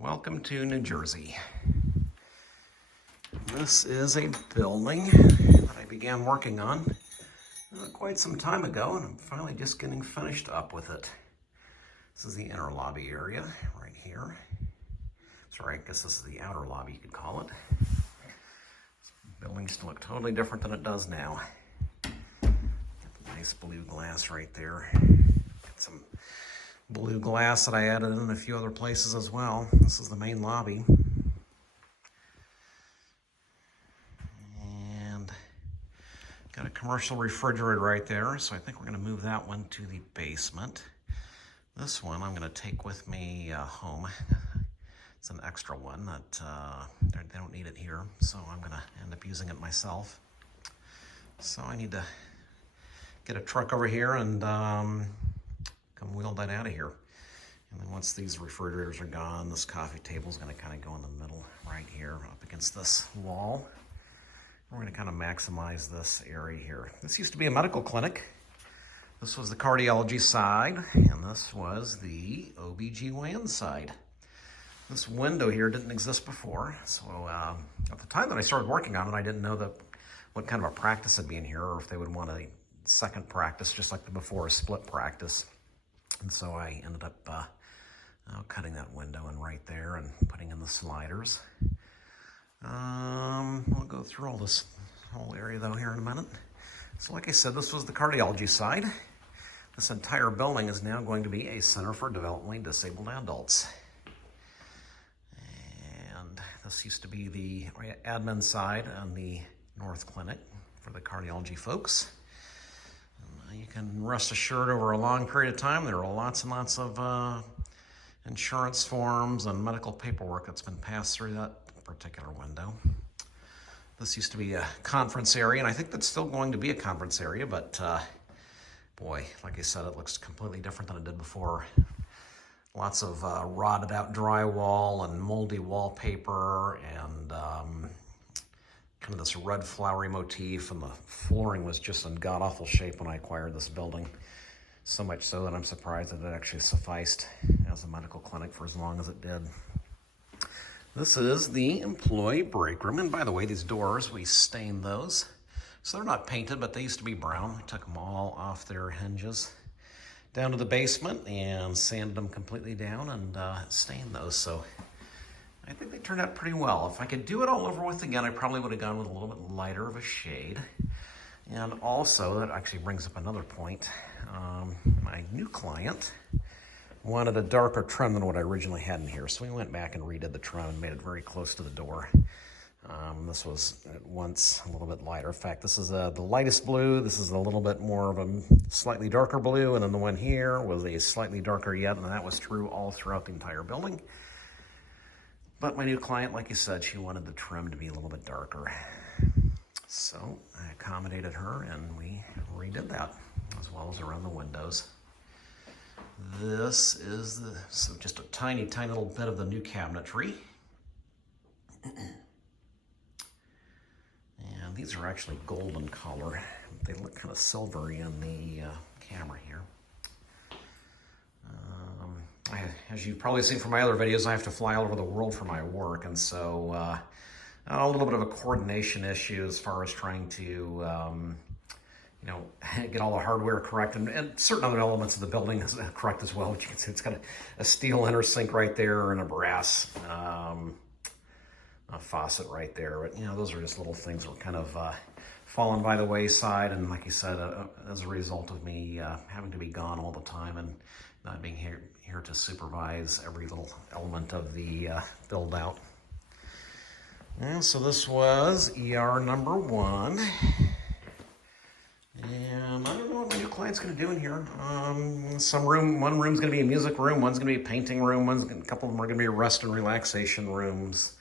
Welcome to New Jersey. This is a building that I began working on quite some time ago, and I'm finally just getting finished up with it. This is the inner lobby area right here. Sorry, I guess this is the outer lobby, you could call it. The building used to look totally different than it does now. Nice blue glass right there. Got some blue glass that I added in a few other places as well. This is the main lobby. And got a commercial refrigerator right there, so I think we're going to move that one to the basement. This one I'm going to take with me home. It's an extra one that they don't need it here, so I'm going to end up using it myself. So I need to get a truck over here and come wheel that out of here. And then once these refrigerators are gone, this coffee table is going to kind of go in the middle right here up against this wall. We're going to kind of maximize this area here. This used to be a medical clinic. This was the cardiology side, and this was the OB/GYN side. This window here didn't exist before, so at the time that I started working on it, I didn't know what kind of a practice would be in here, or if they would want a second practice, just like the before, a split practice. And so I ended up cutting that window in right there and putting in the sliders. We'll go through all this whole area though here in a minute. So like I said, this was the cardiology side. This entire building is now going to be a center for developmentally disabled adults. And this used to be the admin side on the North Clinic for the cardiology folks. You can rest assured over a long period of time there are lots and lots of insurance forms and medical paperwork that's been passed through that particular window. This used to be a conference area, and I think that's still going to be a conference area, but boy, like I said, it looks completely different than it did before. Lots of rotted out drywall and moldy wallpaper and kind of this red flowery motif, and the flooring was just in god-awful shape when I acquired this building. So much so that I'm surprised that it actually sufficed as a medical clinic for as long as it did. This is the employee break room, and by the way, these doors, we stained those. So they're not painted, but they used to be brown. We took them all off their hinges down to the basement and sanded them completely down and stained those. So I think they turned out pretty well. If I could do it all over with again, I probably would have gone with a little bit lighter of a shade. And also, that actually brings up another point. My new client wanted a darker trim than what I originally had in here. So we went back and redid the trim and made it very close to the door. This was at once a little bit lighter. In fact, this is the lightest blue. This is a little bit more of a slightly darker blue. And then the one here was a slightly darker yet. And that was true all throughout the entire building. But my new client, like you said, she wanted the trim to be a little bit darker. So I accommodated her and we redid that, as well as around the windows. This is so just a tiny, tiny little bit of the new cabinetry. And these are actually golden color. They look kind of silvery in the camera here. As you've probably seen from my other videos, I have to fly all over the world for my work, and so a little bit of a coordination issue as far as trying to get all the hardware correct, and certain other elements of the building is correct as well. But you can see it's got a steel inner sink right there and a brass a faucet right there. But those are just little things that were kind of fallen by the wayside, and like you said, as a result of me having to be gone all the time and not being here to supervise every little element of the build out. And so this was ER number 1. And I don't know what my new client's going to do in here. One room's going to be a music room, one's going to be a painting room, a couple of them are going to be rest and relaxation rooms.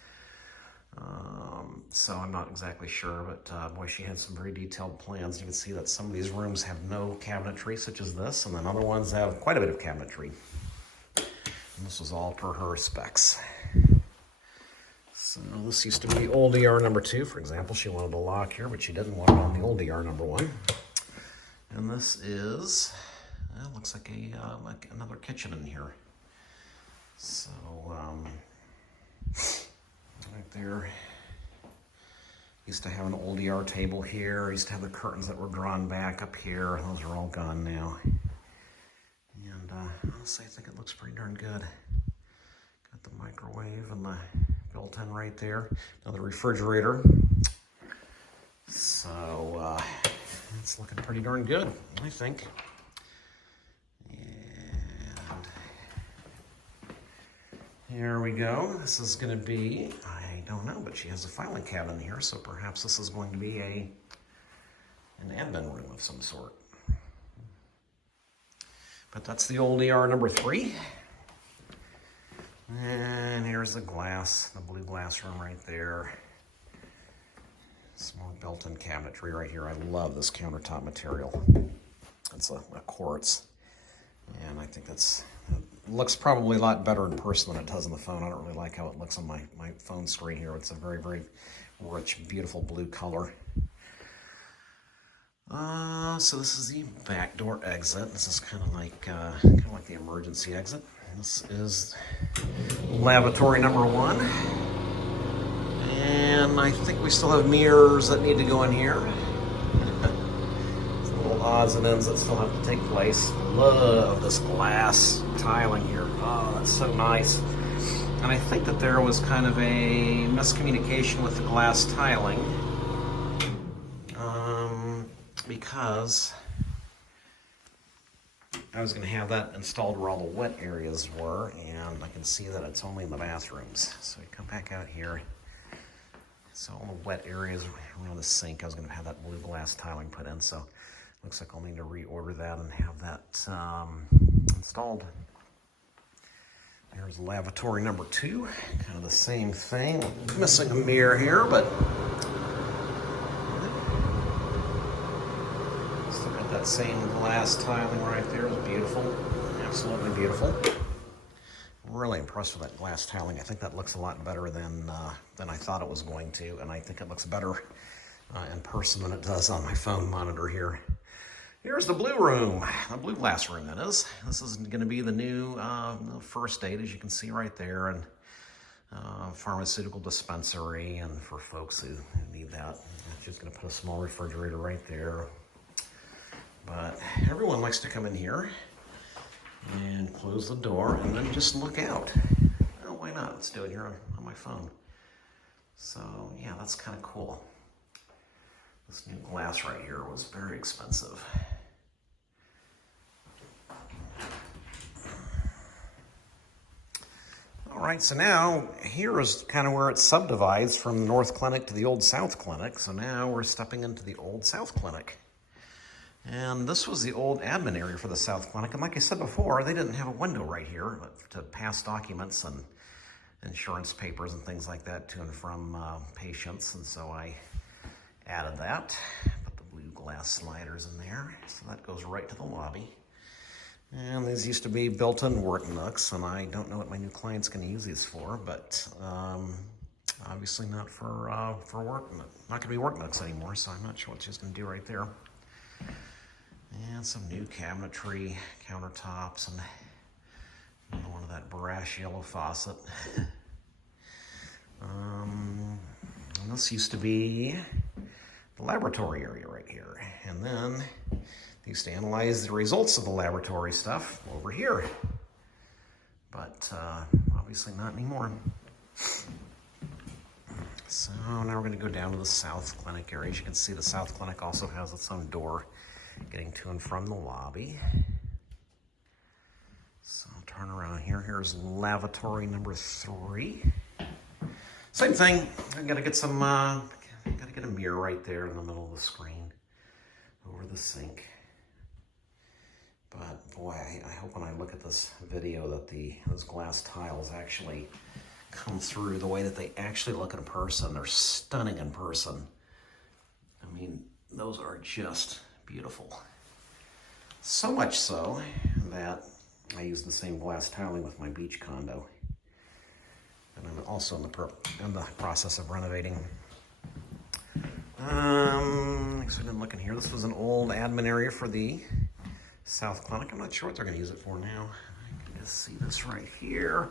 So I'm not exactly sure, but boy, she had some very detailed plans. You can see that some of these rooms have no cabinetry, such as this, and then other ones have quite a bit of cabinetry. And this was all per her specs. So this used to be old ER number 2, for example. She wanted a lock here, but she didn't want it on the old ER number 1. And this is, looks like another kitchen in here. So here. Used to have an old ER table here. Used to have the curtains that were drawn back up here. Those are all gone now. And honestly, I think it looks pretty darn good. Got the microwave and the built-in right there. Another refrigerator. So it's looking pretty darn good, I think. And here we go. This is going to be, I don't know, but she has a filing cabinet here, so perhaps this is going to be an admin room of some sort. But that's the old ER number 3. And here's the glass, the blue glass room right there. Some more built-in cabinetry right here. I love this countertop material. It's a quartz. And I think it looks probably a lot better in person than it does on the phone. I don't really like how it looks on my phone screen here. It's a very, very rich, beautiful blue color. So this is the back door exit. This is kind of like the emergency exit. This is lavatory number 1. And I think we still have mirrors that need to go in here. Some little odds and ends that still have to take place. Love this glass tiling here. Oh, that's so nice. And I think that there was kind of a miscommunication with the glass tiling. Because I was going to have that installed where all the wet areas were, and I can see that it's only in the bathrooms. So we come back out here. So all the wet areas around the sink, I was going to have that blue glass tiling put in. So looks like I'll need to reorder that and have that installed. Here's lavatory number 2, kind of the same thing. Missing a mirror here, but still got that same glass tiling right there. It's beautiful, absolutely beautiful. Really impressed with that glass tiling. I think that looks a lot better than I thought it was going to, and I think it looks better in person than it does on my phone monitor here. Here's the blue room, the blue glass room that is. This is going to be the new first aid, as you can see right there, and pharmaceutical dispensary, and for folks who need that. I'm just going to put a small refrigerator right there. But everyone likes to come in here and close the door and then just look out. Oh, why not? Let's do it here on my phone. So yeah, that's kind of cool. This new glass right here was very expensive. All right, so now here is kind of where it subdivides from the North Clinic to the Old South Clinic. So now we're stepping into the Old South Clinic. And this was the old admin area for the South Clinic. And like I said before, they didn't have a window right here to pass documents and insurance papers and things like that to and from patients. And so I added that, put the blue glass sliders in there. So that goes right to the lobby. And these used to be built-in work nooks, and I don't know what my new client's going to use these for, but obviously not for work. Not going to be work nooks anymore, so I'm not sure what she's going to do right there. And some new cabinetry, countertops, and another one of that brass yellow faucet. And this used to be the laboratory area right here. And then they used to analyze the results of the laboratory stuff over here. But obviously not anymore. So now we're going to go down to the South Clinic area. As you can see, the South Clinic also has its own door getting to and from the lobby. So I'll turn around here. Here's lavatory number 3. Same thing. I gotta get some, gotta get a mirror right there in the middle of the screen over the sink. But boy, I hope when I look at this video that those glass tiles actually come through the way that they actually look in person. They're stunning in person. I mean, those are just beautiful. So much so that I use the same glass tiling with my beach condo. And I'm also in the process of renovating. So I didn't look in here. This was an old admin area for the South Clinic. I'm not sure what they're going to use it for now. I can just see this right here.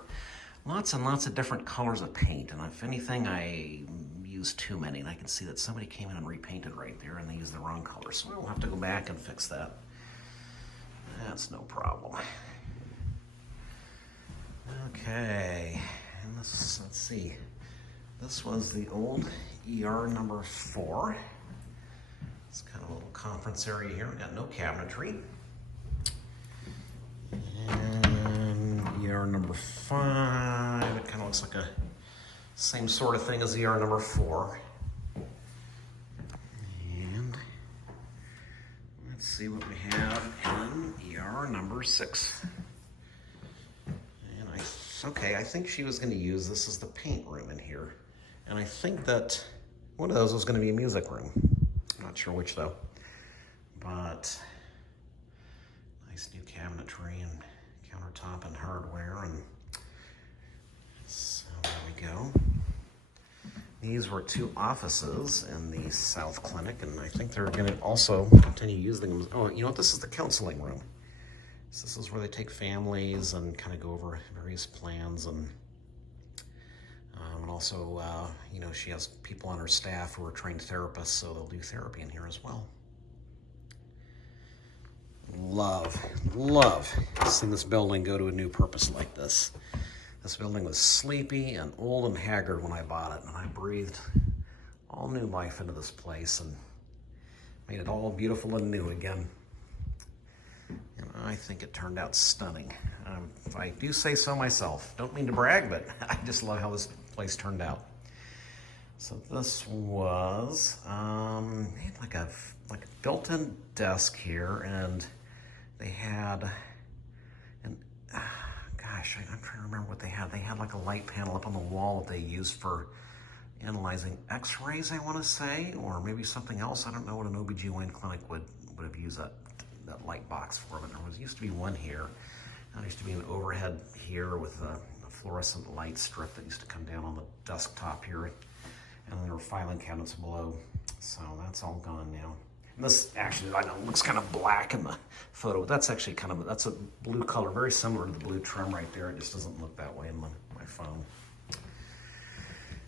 lots and lots of different colors of paint, and if anything, I used too many, and I can see that somebody came in and repainted right there, and they used the wrong color, so we'll have to go back and fix that. That's no problem. Okay, and let's see. This was the old ER number 4. It's kind of a little conference area here. We got no cabinetry. And ER number 5. It kind of looks like a same sort of thing as ER number 4. And let's see what we have in ER number 6. And okay, I think she was going to use this as the paint room in here. And I think that one of those was going to be a music room. I'm not sure which though. But nice new cabinetry and countertop and hardware, and so there we go. These were 2 offices in the South Clinic, and I think they're going to also continue using them. Oh, you know what? This is the counseling room. So this is where they take families and kind of go over various plans, and also, you know, she has people on her staff who are trained therapists, so they'll do therapy in here as well. Love seeing this building go to a new purpose like this. This building was sleepy and old and haggard when I bought it, and I breathed all new life into this place and made it all beautiful and new again. And I think it turned out stunning. If I do say so myself. Don't mean to brag, but I just love how this place turned out. So this was they had like a built-in desk here, and they had gosh, I'm trying to remember what they had. They had like a light panel up on the wall that they used for analyzing x-rays, I want to say, or maybe something else. I don't know what an OBGYN clinic would have used that light box for, but there used to be one here. There used to be an overhead here with a fluorescent light strip that used to come down on the desktop here, and then there were filing cabinets below. So that's all gone now. And this actually, I know, looks kind of black in the photo, but that's actually that's a blue color, very similar to the blue trim right there. It just doesn't look that way in my phone.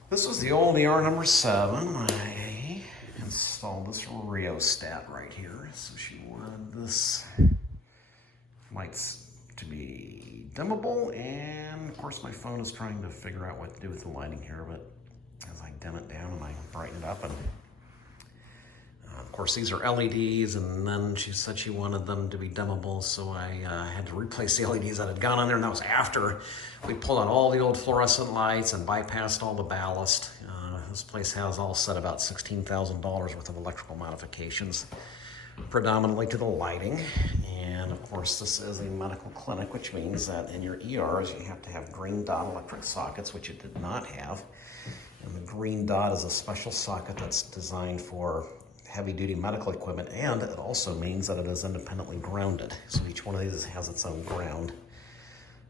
This was the old ER number 7. I installed this rheostat right here. So she wanted this lights to be dimmable, and of course my phone is trying to figure out what to do with the lighting here, but as I dim it down and I brighten it up, and of course these are LEDs, and then she said she wanted them to be dimmable, so I had to replace the LEDs that had gone on there, and that was after we pulled out all the old fluorescent lights and bypassed all the ballast. This place has all set about $16,000 worth of electrical modifications, predominantly to the lighting. And of course this is a medical clinic, which means that in your ERs you have to have green dot electric sockets, which it did not have. And the green dot is a special socket that's designed for heavy-duty medical equipment, and it also means that it is independently grounded. So each one of these has its own ground.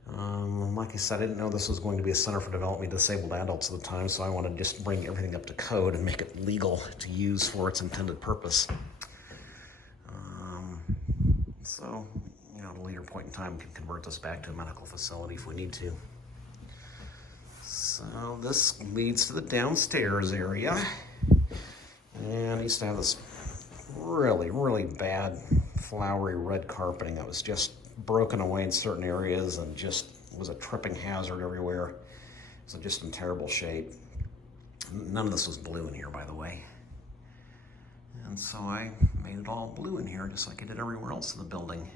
Like I said, I didn't know this was going to be a center for developmentally disabled adults at the time, so I wanted to just bring everything up to code and make it legal to use for its intended purpose. So, you know, at a later point in time, we can convert this back to a medical facility if we need to. So this leads to the downstairs area. And I used to have this really, really bad flowery red carpeting that was just broken away in certain areas and just was a tripping hazard everywhere. It was just in terrible shape. None of this was blue in here, by the way. And so I made it all blue in here, just like I did everywhere else in the building.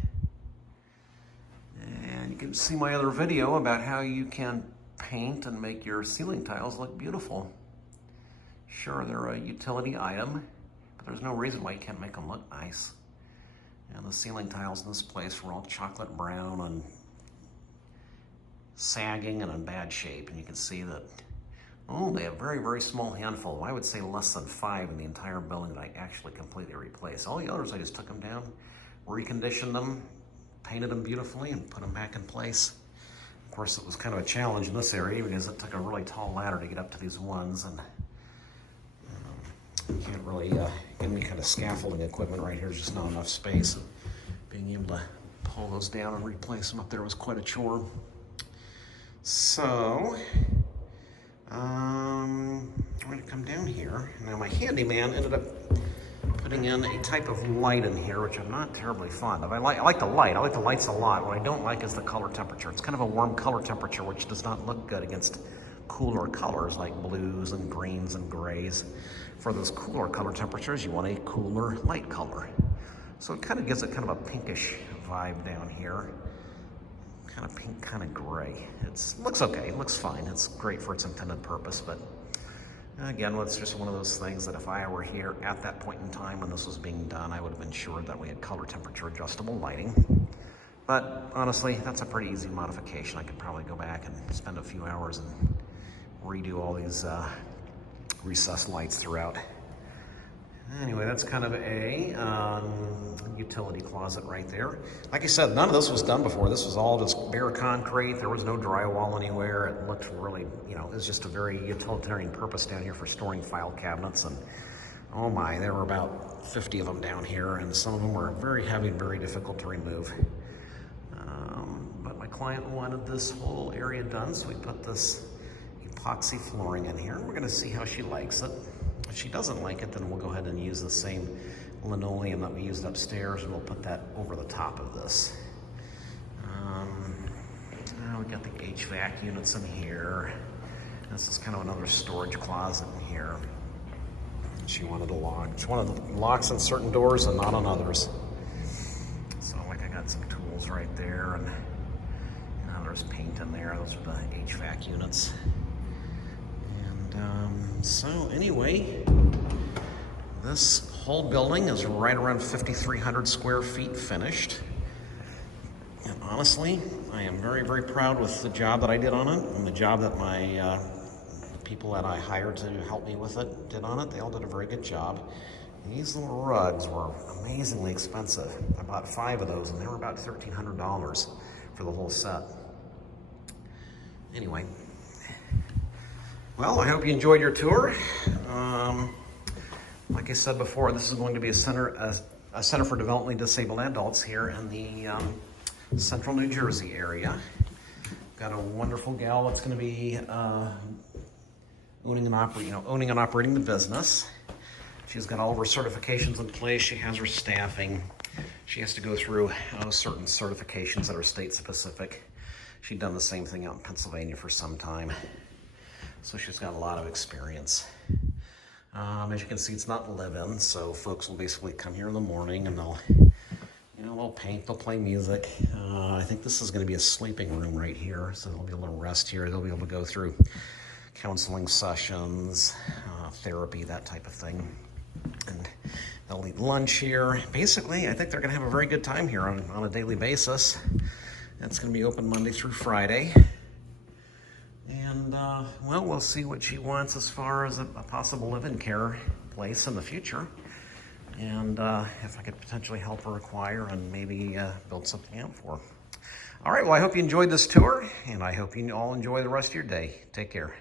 And you can see my other video about how you can paint and make your ceiling tiles look beautiful. Sure, they're a utility item, but there's no reason why you can't make them look nice. And the ceiling tiles in this place were all chocolate brown and sagging and in bad shape. And you can see that, oh, they have a very, very small handful. I would say less than 5 in the entire building that I actually completely replaced. All the others, I just took them down, reconditioned them, painted them beautifully, and put them back in place. Of course, it was kind of a challenge in this area because it took a really tall ladder to get up to these ones, and you can't really get any kind of scaffolding equipment right here. There's just not enough space. And being able to pull those down and replace them up there was quite a chore. So So, I'm going to come down here. Now, my handyman ended up putting in a type of light in here, which I'm not terribly fond of. I like the light. I like the lights a lot. What I don't like is the color temperature. It's kind of a warm color temperature, which does not look good against cooler colors like blues and greens and grays. For those cooler color temperatures, you want a cooler light color. So it kind of gives it kind of a pinkish vibe down here. Kind of pink, kind of gray. It looks okay, it looks fine. It's great for its intended purpose, but again, it's just one of those things that if I were here at that point in time when this was being done, I would have ensured that we had color temperature adjustable lighting. But honestly, that's a pretty easy modification. I could probably go back and spend a few hours and redo all these recessed lights throughout. Anyway, that's kind of a utility closet right there. Like I said, none of this was done before. This was all just bare concrete. There was no drywall anywhere. It looked really, it was just a very utilitarian purpose down here for storing file cabinets. And oh my, there were about 50 of them down here, and some of them were very heavy and very difficult to remove. But my client wanted this whole area done, so we put this epoxy flooring in here. We're gonna see how she likes it. If she doesn't like it, then we'll go ahead and use the same linoleum that we used upstairs, and we'll put that over the top of this. Now we got the HVAC units in here. This is kind of another storage closet in here. She wanted a lock. She wanted locks on certain doors and not on others. So like I got some tools right there, and there's paint in there. Those are the HVAC units. So anyway, this whole building is right around 5,300 square feet finished. And honestly, I am very, very proud with the job that I did on it and the job that my people that I hired to help me with it did on it. They all did a very good job. These little rugs were amazingly expensive. I bought 5 of those, and they were about $1,300 for the whole set. Anyway, well, I hope you enjoyed your tour. Like I said before, this is going to be a center for developmentally disabled adults here in the central New Jersey area. Got a wonderful gal that's going to be owning and operating the business. She's got all of her certifications in place. She has her staffing. She has to go through certain certifications that are state specific. She'd done the same thing out in Pennsylvania for some time. So she's got a lot of experience. As you can see, it's not live-in, so folks will basically come here in the morning and they'll paint, they'll play music. I think this is going to be a sleeping room right here, so there'll be a little rest here. They'll be able to go through counseling sessions, therapy, that type of thing. And they'll eat lunch here. Basically, I think they're going to have a very good time here on a daily basis. It's going to be open Monday through Friday. And, well, we'll see what she wants as far as a possible live-in care place in the future. And if I could potentially help her acquire and maybe build something out for her. All right, well, I hope you enjoyed this tour, and I hope you all enjoy the rest of your day. Take care.